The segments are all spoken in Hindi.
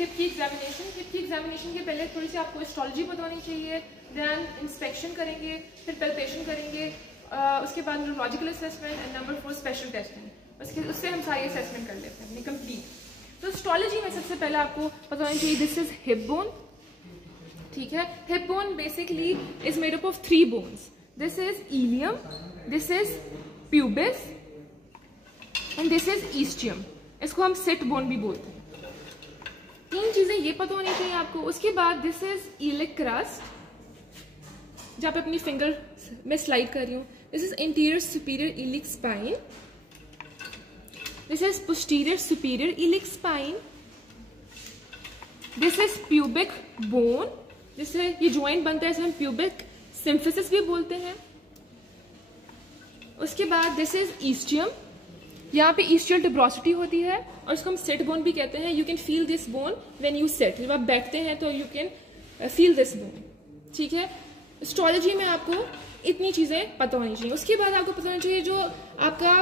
हिप की एग्जामिनेशन। हिप की एग्जामिनेशन के पहले थोड़ी सी आपको हिस्टोलॉजी पता होनी चाहिए, देन इंस्पेक्शन करेंगे, फिर पैल्पेशन करेंगे, उसके बाद neurological assessment and number 4 special testing. उससे हम सारी असेसमेंट कर लेते हैं कंप्लीट। तो हिस्टोलॉजी में सबसे पहले आपको पता होना चाहिए दिस इज हिप बोन, ठीक है। Hip bone basically is made up of 3 bones, this is ilium, this is pubis and this is ischium. इसको हम सिट बोन भी बोलते हैं। 3 चीजें ये पता होनी चाहिए आपको। उसके बाद दिस इज इलिक क्रस्ट, जहां पे अपनी फिंगर में स्लाइड कर रही हूं, this is interior superior iliac spine, this is posterior superior iliac spine, this is pubic bone, जिससे ये ज्वाइंट बनता है, इसे हम प्यूबिक सिम्फिसिस भी बोलते हैं। उसके बाद दिस इज ईस्टियम, यहाँ पे ईस्टियल ट्यूबरोसिटी होती है और इसको हम सिट बोन भी कहते हैं। You can feel this bone when you sit, जब आप बैठते हैं तो you can feel this bone, ठीक है। एस्ट्रोलॉजी में आपको इतनी चीजें पता होनी चाहिए। उसके बाद आपको पता होना चाहिए जो आपका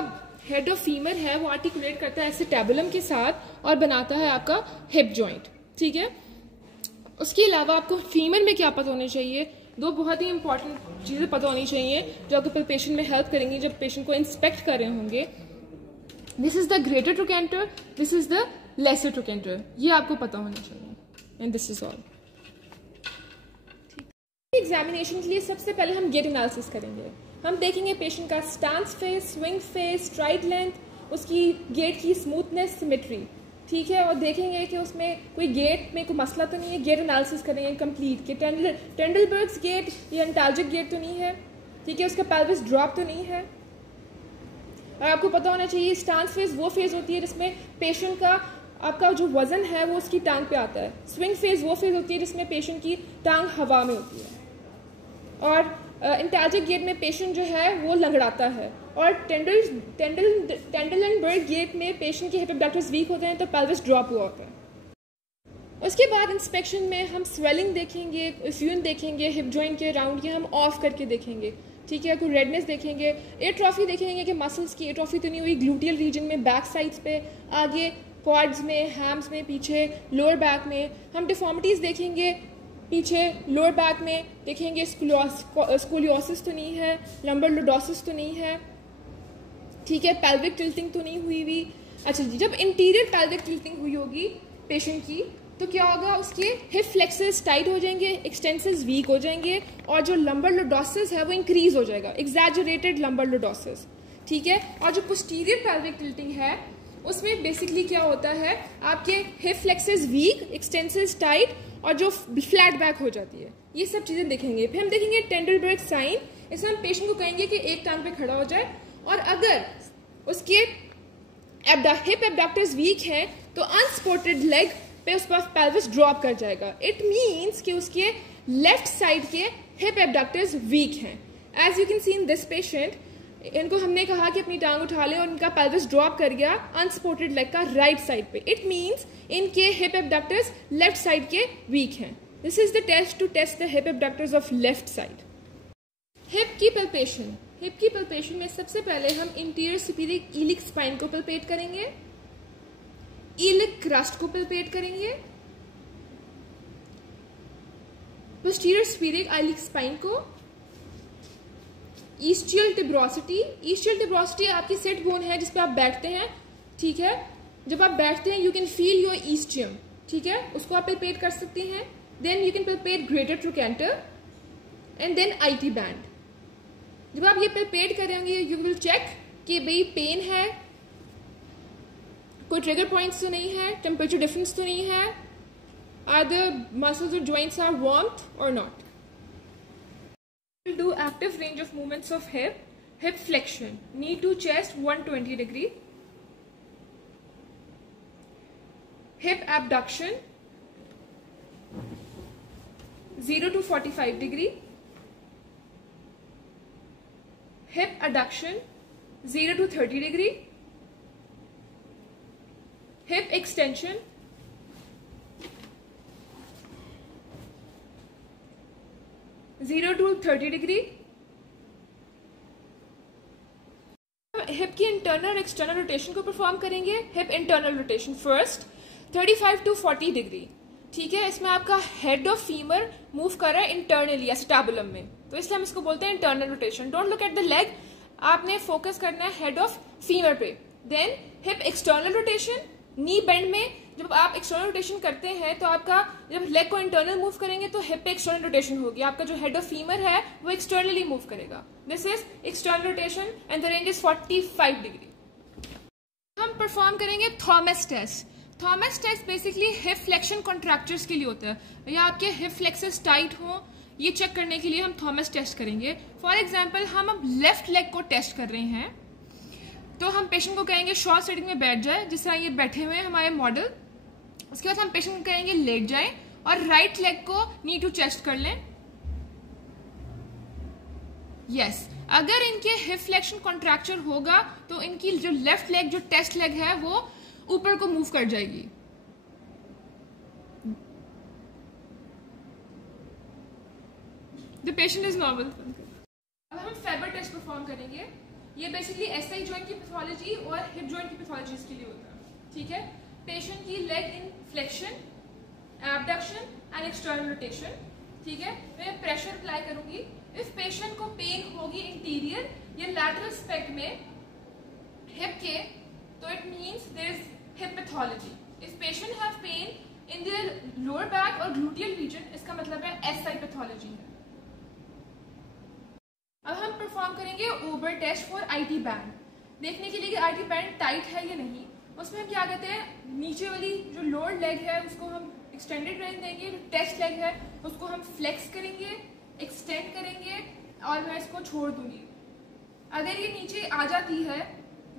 हेड ऑफ फीमर है वो आर्टिकुलेट करता है एसिटेबुलम के साथ और बनाता है आपका हिप जॉइंट, ठीक है। उसके अलावा आपको फीमर में क्या पता होना चाहिए, 2 बहुत ही इंपॉर्टेंट चीजें पता होनी चाहिए जो आपको पेशेंट में हेल्प करेंगी जब पेशेंट को इंस्पेक्ट कर रहे होंगे। This is the greater trochanter, this is the lesser trochanter, ये आपको पता होना चाहिए। And this is all. Examination के लिए सबसे पहले हम गेट एनालिसिस करेंगे। हम देखेंगे पेशेंट का stance face, swing face, STRIDE length, उसकी गेट की स्मूथनेस, सिमेट्री, ठीक है। और देखेंगे कि उसमें कोई गेट में कोई मसला तो नहीं है। गेट एनालिसिस करेंगे कंप्लीट कि टेंडलबर्ग्स गेट या एंटाल्जिक गेट तो नहीं है, ठीक है। उसका पेल्विस ड्रॉप तो नहीं है। और आपको पता होना चाहिए स्टांस फेज वो फेज होती है जिसमें पेशेंट का आपका जो वजन है वो उसकी टांग पे आता है। स्विंग फेज वो फेज होती है जिसमें पेशेंट की टांग हवा में होती है। और एंटाल्जिक गेट में पेशेंट जो है वो लंगड़ाता है। और टेंडलबर्ग गेट में पेशेंट के हिप एब्डक्टर्स वीक होते हैं तो पेल्विस ड्रॉप हुआ होता है। उसके बाद इंस्पेक्शन में हम स्वेलिंग देखेंगे, इफ्यून देखेंगे, हिप जॉइंट के अराउंड ये हम ऑफ करके देखेंगे, ठीक है। कोई रेडनेस देखेंगे, एट्रोफी देखेंगे कि मसल्स की एट्रोफी तो नहीं हुई ग्लूटियल रीजन में, बैक साइड्स पे, आगे क्वाड्स में, हैम्स में, पीछे लोअर बैक में। हम डिफॉर्मिटीज देखेंगे, पीछे लोअर बैक में देखेंगे स्कोलियोसिस तो नहीं है, लंबर लोडोसिस तो नहीं है, ठीक है। पेल्विक टिल्टिंग तो नहीं हुई हुई। अच्छा जी, जब इंटीरियर पेल्विक टिल्टिंग हुई होगी पेशेंट की तो क्या होगा, उसके हिप फ्लेक्सर्स टाइट हो जाएंगे, एक्सटेंसर्स वीक हो जाएंगे और जो लंबर लोडोसिस है वो इंक्रीज हो जाएगा, एग्जैजरेटेड लंबर लोडोसिस, ठीक है। और जो पोस्टीरियर पेल्विक टिल्टिंग है उसमें बेसिकली क्या होता है, आपके hip flexors weak, extensors tight और जो फ्लैट बैक हो जाती है। ये सब चीजें देखेंगे। फिर हम देखेंगे टेंडलबर्ग साइन, इसमें हम पेशेंट को कहेंगे कि एक टांग पे खड़ा हो जाए और अगर उसके हिप एब्डक्टर्स वीक हैं तो अनसपोर्टेड लेग पे उस पर पेल्विस ड्रॉप कर जाएगा। इट मीन्स कि उसके लेफ्ट साइड के हिप एब्डक्टर्स वीक हैं। As you can see in this patient, इनको हमने कहा कि अपनी टांग उठा लें और इनका पेल्विस ड्रॉप कर गया अनसपोर्टेड लेग का राइट साइड पे। इट मीन्स इनके हिप एब्डक्टर्स लेफ्ट साइड के वीक हैं। This is the test to test the hip abductors of left side. Hip की पल्पेशन, हिप की पल्पेशन में सबसे पहले हम इंटीरियर सुपीरियर इलिक स्पाइन को पल्पेट करेंगे, इलिक क्रस्ट को पल्पेट करेंगे, पोस्टीरियर सुपीरियर इलिक स्पाइन को, ईस्टियल टिब्रोसिटी। ईस्टियल टिब्रोसिटी आपकी सिट बोन है जिस पे आप बैठते हैं, ठीक है। जब आप बैठते हैं you can feel your ischium, ठीक है, उसको आप पल्पेट कर सकते हैं। Then you can palpate greater trochanter and then IT band. जब आप ये पल्पेट करेंगे यू विल चेक कि भाई पेन है, कोई ट्रिगर पॉइंट्स तो नहीं है, टेम्परेचर डिफरेंस तो नहीं है, आर द मसल्स और जॉइंट्स आर वार्म्ड और not. We'll do active range of movements of hip flexion, knee to chest 120 degree, hip abduction 0 to 45 degree, hip adduction 0 to 30 degree, hip extension 0 to 30 degree. Hip की इंटरनल और एक्सटर्नल रोटेशन को परफॉर्म करेंगे। Hip internal rotation first, 35 to 40 degree, ठीक है। इसमें आपका हेड ऑफ फीमर मूव कर रहा है इंटरनली एस्टेबुलम में, तो इसलिए हम इसको बोलते हैं internal rotation. Don't look at the leg, आपने फोकस करना है हेड ऑफ फीमर पे। देन हिप एक्सटर्नल रोटेशन, नी बेंड में जब आप एक्सटर्नल रोटेशन करते हैं तो आपका जब लेग को इंटरनल मूव करेंगे तो हिप पे एक्सटर्नल रोटेशन होगी, आपका जो हेड ऑफ फीमर है वो एक्सटर्नली मूव करेगा। This is external rotation and the range is 45 degree. हम परफॉर्म करेंगे Thomas test. Thomas test basically hip flexion contractures के लिए होता है, या आपके हिप फ्लेक्सस टाइट हो ये चेक करने के लिए हम थॉमस टेस्ट करेंगे। फॉर एग्जाम्पल हम अब लेफ्ट लेग को टेस्ट कर रहे हैं, तो हम पेशेंट को कहेंगे शॉर्ट सिटिंग में बैठ जाए, जिस तरह ये बैठे हुए हैं हमारे मॉडल। उसके बाद हम पेशेंट को कहेंगे लेट जाए और राइट लेग को नी टू चेस्ट कर लें। यस, अगर इनके हिप फ्लेक्शन कॉन्ट्रैक्चर होगा तो इनकी जो लेफ्ट लेग जो टेस्ट लेग है वो ऊपर को मूव कर जाएगी। The patient is normal. अब हम फेबर टेस्ट परफॉर्म करेंगे। ये बेसिकली एसआई जॉइंट की पैथोलॉजी और हिप जॉइंट की पैथोलॉजी के लिए होता है, ठीक है। पेशेंट की leg in flexion, abduction and external rotation, ठीक है। मैं प्रेशर अप्लाई करूंगी। इफ पेशेंट को पेन होगी इंटीरियर या लैटरल स्पेक्ट में हिप के, तो it means there is hip pathology. If patient have pain in their lower back और ग्लूटियल रीजन, इसका मतलब है एसआई पैथोलॉजी है। अब हम परफॉर्म करेंगे ओबर टेस्ट फॉर आईटी बैंड, देखने के लिए कि आईटी बैंड टाइट है या नहीं। उसमें हम क्या कहते हैं, नीचे वाली जो लोअर लेग है उसको हम एक्सटेंडेड रेंज देंगे, जो टेस्ट लेग है उसको हम फ्लेक्स करेंगे, एक्सटेंड करेंगे और मैं इसको छोड़ दूंगी। अगर ये नीचे आ जाती है,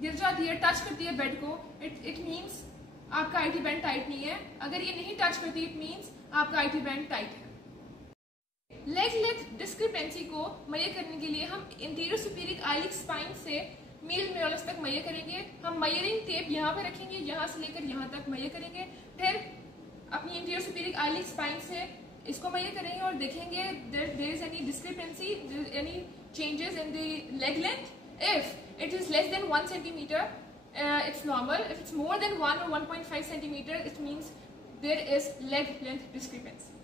गिर जाती है, टच करती है बेड को, इट मीन्स आपका आईटी बैंड टाइट नहीं है। अगर ये नहीं टच करती इट मीन्स आपका आईटी बैंड टाइट है। लेग लेंथ डिस्क्रिपेंसी को मेजर करने के लिए हम इंटीरियर सुपीरियर आइलिक स्पाइन से मीडियल मेरोलस तक मेजर करेंगे। हम मेजरिंग टेप यहाँ पे रखेंगे, यहाँ से लेकर यहाँ तक मेजर करेंगे। फिर अपनी इंटीरियर सुपीरियर आइलिक स्पाइन से इसको मेजर करेंगे और देखेंगे there is any discrepancy, any changes in the leg length. If it is less then 1 centimetre it's normal. If it's more than 1 or 1.5 centimeter, it means there is leg length discrepancy.